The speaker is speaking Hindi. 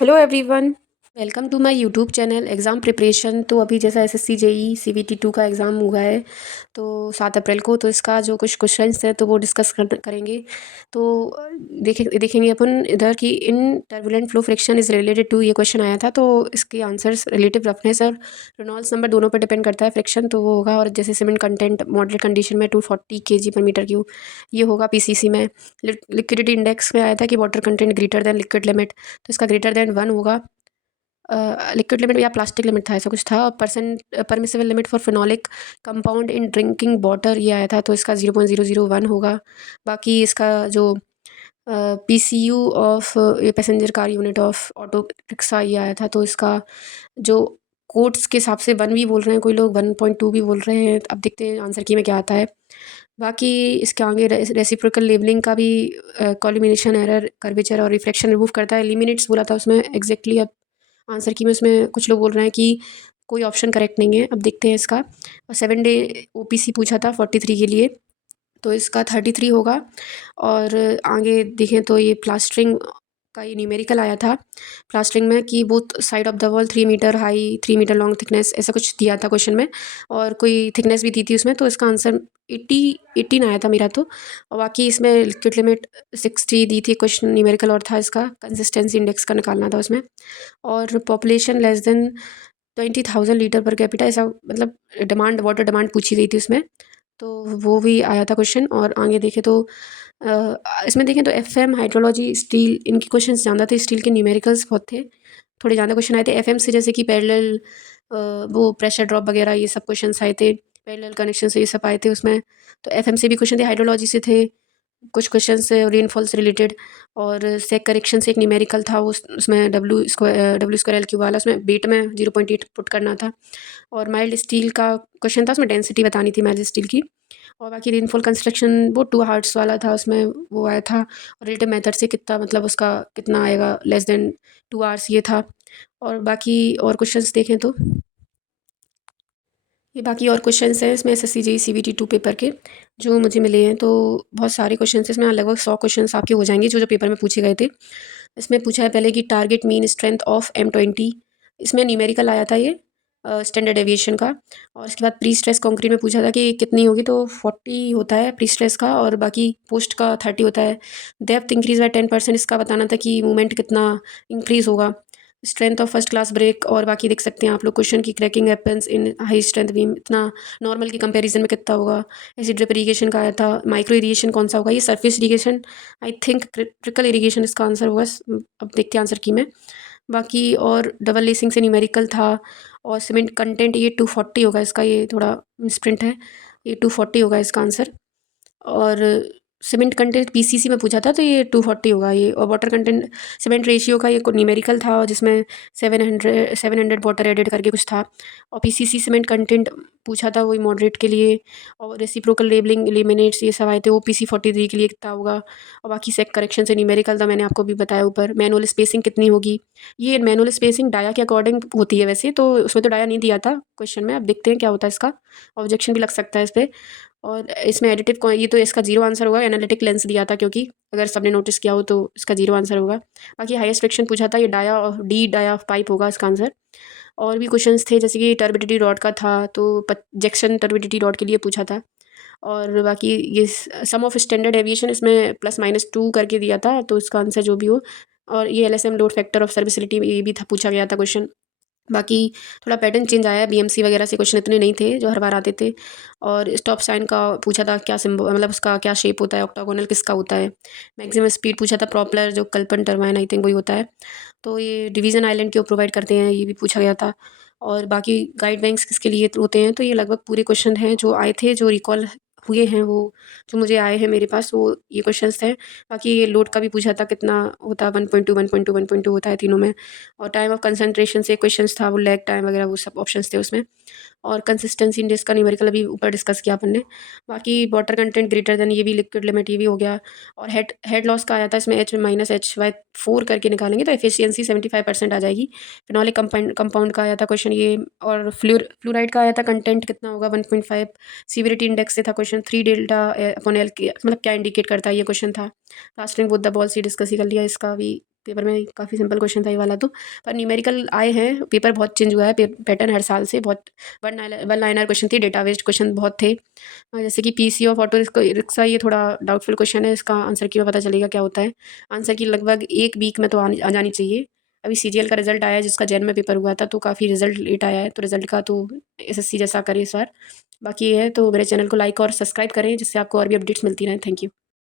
Hello everyone, welcome to my YouTube channel exam preparation. तो अभी जैसा एसएससी जेई सीवीटी 2 का एग्ज़ाम हुआ है तो 7 अप्रैल को, तो इसका जो कुछ क्वेश्चंस हैं तो वो डिस्कस करेंगे। तो देखेंगे अपन इधर कि in turbulent flow friction is related to, ये क्वेश्चन आया था। तो इसके आंसर्स रिलेटिव रफनेस और रेनॉल्ड्स नंबर दोनों पर डिपेंड करता है फ्रिक्शन, तो वो होगा। और जैसे सीमेंट कंटेंट मॉडरेट कंडीशन में 240 kg पर मीटर क्यूब, ये होगा पीसीसी में। लिक्विडिटी इंडेक्स में आया था कि water content greater than liquid limit, तो इसका ग्रेटर देन 1 होगा। लिक्विड लिमिट या प्लास्टिक लिमिट था, ऐसा कुछ था। और percent permissible limit for phenolic compound in drinking water, ये आया था, तो इसका 0.001 होगा। बाकी इसका जो पीसीयू ऑफ ये passenger car unit of auto rickshaw, ये आया था, तो इसका जो कोट्स के हिसाब से 1 भी बोल रहे हैं, कोई लोग 1.2 भी बोल रहे हैं। अब देखते हैं आंसर की में क्या आता है। बाकी इसके आगे रेसिप्रोकल लेबलिंग का भी कॉलिमिनेशन एरर, कर्वेचर और रिफ्लेक्शन रिमूव करता है। एलिमिनेट्स बोला था उसमें एग्जैक्टली। अब आंसर की में उसमें कुछ लोग बोल रहे हैं कि कोई ऑप्शन करेक्ट नहीं है। अब देखते हैं इसका। और 7 डे ओपीसी पूछा था 43 के लिए, तो इसका 33 होगा। और आगे देखें तो ये प्लास्टरिंग का ये न्यूमेरिकल आया था प्लास्टरिंग में कि both side of the wall 3 metre high 3 metre long thickness, ऐसा कुछ दिया था क्वेश्चन में। और कोई थिकनेस भी दी थी उसमें, तो इसका आंसर 18 आया था मेरा तो। और बाकी इसमें लिक्विड लिमिट 60 दी थी, क्वेश्चन न्यूमेरिकल और था इसका कंसिस्टेंसी इंडेक्स का निकालना था उसमें। और population less than 20,000 litre per capita, ऐसा मतलब डिमांड, वाटर डिमांड पूछी गई थी उसमें, तो वो भी आया था क्वेश्चन। और आगे देखें तो इसमें देखें तो एफएम, हाइड्रोलॉजी, स्टील, इनके क्वेश्चंस ज़्यादा थे। स्टील के न्यूमेरिकल्स बहुत थे, थोड़े ज़्यादा क्वेश्चन आए थे। एफएम से जैसे कि पैरेलल वो प्रेशर ड्रॉप वगैरह, ये सब क्वेश्चंस आए थे। पैरेलल कनेक्शन से ये सब आए थे उसमें। तो एफएम से भी क्वेश्चन थे, हाइड्रोलॉजी से थे कुछ क्वेश्चंस, रेनफॉल से रिलेटेड। और सेक करेक्शन से एक न्यूमेरिकल था, उसमें डब्ल्यू स्क्वायर एल क्यू वाला, उसमें वेट में 0.8 पुट करना था। और माइल्ड स्टील का क्वेश्चन था, उसमें डेंसिटी बतानी थी माइल्ड स्टील की। और बाकी रेनफॉल कंस्ट्रक्शन वो 2 हार्ट्स वाला था, उसमें वो आया था। और रिलेटिव मेथड से कितना, मतलब उसका कितना आएगा, लेस देन 2 आवर्स, ये था। और बाकी और क्वेश्चंस देखें तो ये बाकी और क्वेश्चंस हैं इसमें एसएससी जेई सीवीटी 2 पेपर के जो मुझे मिले हैं। तो बहुत सारे क्वेश्चन हैं इसमें, लगभग 100 क्वेश्चन आपके हो जाएंगे जो जो पेपर में पूछे गए थे। इसमें पूछा है पहले कि target mean strength of M20, इसमें न्यूमेरिकल आया था ये स्टैंडर्ड एविएशन का। और इसके बाद प्री स्ट्रेस कंक्रीट में पूछा था कि कितनी होगी, तो 40 होता है प्री स्ट्रेस का, और बाकी पोस्ट का 30 होता है। डेप्थ इंक्रीज बाय 10%, इसका बताना था कि मूवमेंट कितना इंक्रीज होगा। Strength of first class break, और बाकी देख सकते हैं आप लोग क्वेश्चन की cracking happens in high strength beam, इतना नॉर्मल की कंपैरिजन में कितना होगा। ऐसे ड्रिप इरीगेशन का आया था। माइक्रो इरीगेशन कौन सा होगा, ये surface irrigation, I think trickle irrigation इसका आंसर होगा। अब देखते हैं आंसर की में। बाकी और डबल लेसिंग से न्यूमेरिकल था। और सीमेंट कंटेंट ये 240 होगा इसका, ये थोड़ा मिसप्रिंट है, ये 240 होगा इसका आंसर। और सीमेंट कंटेंट पीसीसी में पूछा था, तो ये 240 होगा ये। और वाटर कंटेंट सीमेंट रेशियो का ये न्यूमेरिकल था, और जिसमें 700 वाटर एडेड करके कुछ था। और पीसीसी सीमेंट कंटेंट पूछा था वही मॉडरेट के लिए। और रेसिप्रोकल लेबलिंग, एलिमिनेट्स, ये सब आए थे। ओपीसी 43 के लिए कितना होगा। और बाकी सेक करेक्शन से न्यूमेरिकल था, मैंने आपको भी बताया ऊपर। मैनुअल स्पेसिंग कितनी होगी, ये मैनुअल स्पेसिंग डाया के अकॉर्डिंग होती है वैसे, तो उसमें तो डाया नहीं दिया था क्वेश्चन में। अब देखते हैं क्या होता है इसका, ऑब्जेक्शन भी लग सकता है इस पर। और इसमें एडिटिव, ये तो इसका 0 आंसर होगा। एनालिटिक लेंस दिया था, क्योंकि अगर सबने नोटिस किया हो तो इसका 0 आंसर होगा। बाकी हाईएस्ट फ्रिक्शन पूछा था, ये डाया और डी डाया पाइप होगा इसका आंसर। और भी क्वेश्चंस थे, जैसे कि टर्बिडिटी रॉड का था, तो जैक्सन टर्बिडिटी रॉड के लिए पूछा था। और बाकी ये सम ऑफ स्टैंडर्ड एविएशन, इसमें +-2 करके दिया था, तो इसका आंसर जो भी हो। और ये एलएसएम लोड फैक्टर ऑफ सर्विसिलिटी, ये भी था, पूछा गया था क्वेश्चन। बाकी थोड़ा पैटर्न चेंज आया है, बीएमसी वगैरह से क्वेश्चन इतने नहीं थे जो हर बार आते थे। और स्टॉप साइन का पूछा था, क्या सिंबल, मतलब उसका क्या शेप होता है, ऑक्टागोनल किसका होता है। मैक्सिमम स्पीड पूछा था, प्रॉपलर जो कल्पन टरबाइन आई थिंक वही होता है। तो ये डिवीज़न आइलैंड क्यों प्रोवाइड करते हैं, ये भी पूछा गया था। और बाकी गाइड बैंक्स किसके लिए होते हैं, तो ये लगभग पूरे क्वेश्चन हैं जो आए थे, जो रिकॉल हुए हैं, वो जो मुझे आए हैं मेरे पास, वो ये क्वेश्चंस थे। बाकी ये लोड का भी पूछा था, कितना होता है, 1.2 1.2 1.2 होता है तीनों में। और टाइम ऑफ कंसंट्रेशन से क्वेश्चंस था, वो लैग टाइम वगैरह, वो सब ऑप्शंस थे उसमें। और कंसिस्टेंसी इंडेक्स का न्यूमेरिकल अभी ऊपर डिस्कस किया अपन ने। बाकी वाटर कंटेंट ग्रेटर देन, ये भी लिक्विड लिमिट, ये भी हो गया। और हेड हेड लॉस का आया था इसमें, H-HY4 करके निकालेंगे तो एफिशिएंसी 75% आ जाएगी। फिनोलिक कंपाउंड का आया था क्वेश्चन ये। और फ्लोराइड का आया था, कंटेंट कितना होगा 1.5। सीवियरिटी इंडेक्स से था क्वेश्चन, 3 डेल्टा अपॉन एल, मतलब क्या इंडिकेट करता है, ये क्वेश्चन था। प्लास्टरिंग विद द बॉल्स, ये डिस्कस ही कर लिया, इसका भी पेपर में काफ़ी सिंपल क्वेश्चन था ये वाला तो। पर न्यूमेरिकल आए हैं, पेपर बहुत चेंज हुआ है पैटर्न हर साल से। बहुत वन लाइनर क्वेश्चन थे, डेटा बेस्ड क्वेश्चन बहुत थे। जैसे कि पीसी ऑफ ऑटो रिक्शा, ये थोड़ा डाउटफुल क्वेश्चन है, इसका आंसर की पता चलेगा क्या होता है। आंसर की लगभग 1 वीक में तो आ जानी चाहिए। अभी सीजीएल का रिजल्ट आया है, जिसका जैन में पेपर हुआ था, तो काफ़ी रिजल्ट लेट आया है, तो रिजल्ट का तो एसएससी जैसा करे इस बार। बाकी ये है, तो मेरे चैनल को लाइक और सब्सक्राइब करें, जिससे आपको और भी अपडेट्स मिलती रहें। Thank you.